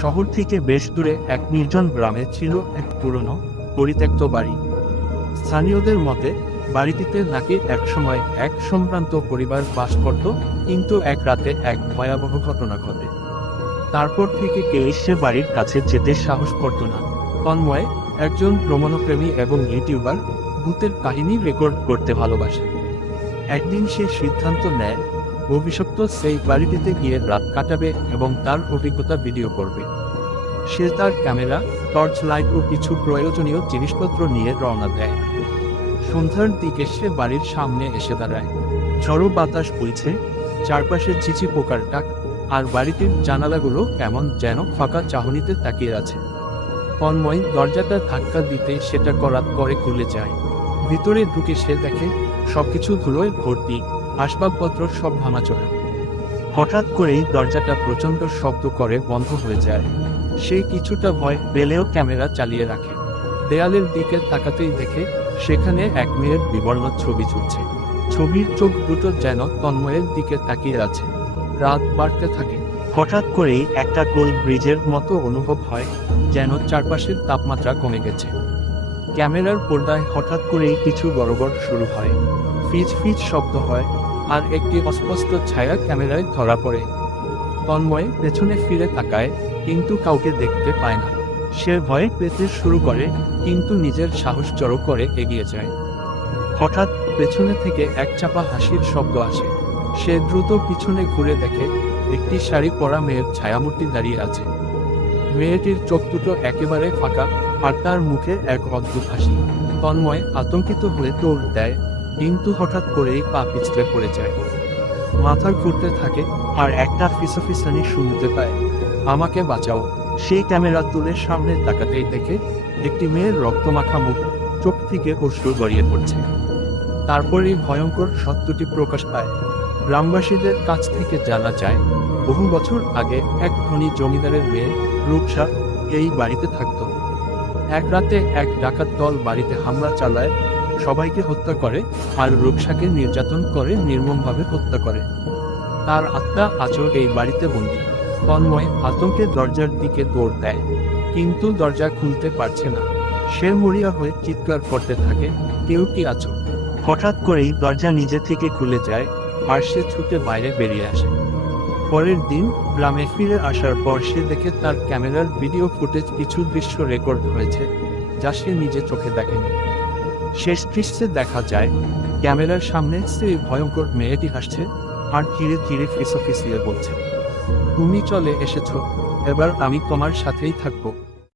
শহর থেকে বেশ দূরে এক নির্জন গ্রামে ছিল এক পুরনো পরিত্যক্ত বাড়ি। স্থানীয়দের মতে বাড়িটিতে নাকি একসময় এক সম্ভ্রান্ত পরিবার বাস করত, কিন্তু এক রাতে এক ভয়াবহ ঘটনা ঘটে। তারপর থেকে কেউ সে বাড়ির কাছে যেতে সাহস করত না। তন্ময় একজন ভ্রমণপ্রেমী এবং ইউটিউবার, ভূতের কাহিনী রেকর্ড করতে ভালোবাসে। একদিন সে সিদ্ধান্ত নেয় অভিশপ্ত সেই বাড়িটিতে গিয়ে রাত কাটাবে এবং তার অভিজ্ঞতা ভিডিও করবে। সে তার ক্যামেরা, টর্চ লাইট ও কিছু প্রয়োজনীয় জিনিসপত্র নিয়ে রওনা দেয়। সন্ধ্যার দিকে সে বাড়ির সামনে এসে দাঁড়ায়। ঝড়ো বাতাস বইছে, চারপাশে ঝিঝি পোকার ডাক, আর বাড়িটির জানালাগুলো কেমন যেন ফাঁকা চাহনিতে তাকিয়ে আছে। তন্ময় দরজাটা ধাক্কা দিতেই সেটা করাত করে খুলে যায়। ভিতরে ঢুকে সে দেখে সবকিছু ধুলোয় ভর্তি, আসবাবপত্র সব ভাঙাচোরা। হঠাৎ করেই দরজাটা প্রচণ্ড শব্দ করে বন্ধ হয়ে যায়। সে কিছুটা ভয় পেলেও ক্যামেরা চালিয়ে রাখে। দেয়ালের দিকে তাকাতেই দেখে সেখানে এক মেয়ের বিবর্ণ ছবি ঝুলছে। ছবির চোখ দুটো যেন তন্ময়ের দিকে তাকিয়ে আছে। রাত বাড়তে থাকে। হঠাৎ করেই একটা গোল ব্রিজের মতো অনুভব হয়, যেন চারপাশের তাপমাত্রা কমে গেছে। ক্যামেরার পর্দায় হঠাৎ করেই কিছু গড়গড় শুরু হয়, ফিজ ফিজ শব্দ হয়, আর একটি অস্পষ্ট ছায়া ক্যামেরায় ধরা পড়ে। তন্ময় পেছনে ফিরে তাকায়, কিন্তু কাউকে দেখতে পায় না। সে ভয়ে পেতে শুরু করে, কিন্তু নিজের সাহস জড়ো করে এগিয়ে যায়। হঠাৎ পেছনে থেকে এক চাপা হাসির শব্দ আসে। সে দ্রুত পিছনে ঘুরে দেখে একটি শাড়ি পরা মেয়ের ছায়ামূর্তি দাঁড়িয়ে আছে। মেয়েটির চোখ দুটো একেবারে ফাঁকা, আর তার মুখে এক অদ্ভুত হাসি। তন্ময় আতঙ্কিত হয়ে দৌড় দেয়, কিন্তু হঠাৎ করেই পা পিছলে পড়ে যায়। মাথা ঘুরতে থাকে, আর একটা ফিসফিসানি শুনতে পায়, আমাকে বাঁচাও। সেই ক্যামেরা তুলে সামনে তাকাতেই দেখে একটি মেয়ের রক্তমাখা মুখ, চোখ থেকে অশ্রু গড়িয়ে পড়ছে। তারপরেই ভয়ঙ্কর সত্যটি প্রকাশ পায়। গ্রামবাসীদের কাছ থেকে জানা যায়, বহু বছর আগে এক ধনী জমিদারের মেয়ে রূপসা এই বাড়িতে থাকত। এক রাতে এক ডাকাত দল বাড়িতে হামলা চালায়, সবাইকে হত্যা করে, আর রূপসাকে নির্যাতন করে নির্মমভাবে হত্যা করে। তার আত্মা আজও এই বাড়িতে বন্দী। তন্ময় আতঙ্কে দরজার দিকে দৌড় দেয়, কিন্তু দরজা খুলতে পারছে না। সে মরিয়া হয়ে চিৎকার করতে থাকে, কেউ কি আছো? হঠাৎ করেই দরজা নিজে থেকে খুলে যায়, আর সে ছুটে বাইরে বেরিয়ে আসে। পরের দিন গ্রামে ফিরে আসার পর সে দেখে তার ক্যামেরার ভিডিও ফুটেজ কিছু দৃশ্য রেকর্ড হয়েছে, যা সে নিজে চোখে দেখেনি। শেষ দৃশ্যে দেখা যায় ক্যামেরার সামনে সেই ভয়ঙ্কর মেয়েটি হাসছে, আর ধীরে ধীরে ফিসফিসিয়ে বলছে, তুমি চলে এসেছো, এবার আমি তোমার সাথেই থাকবো।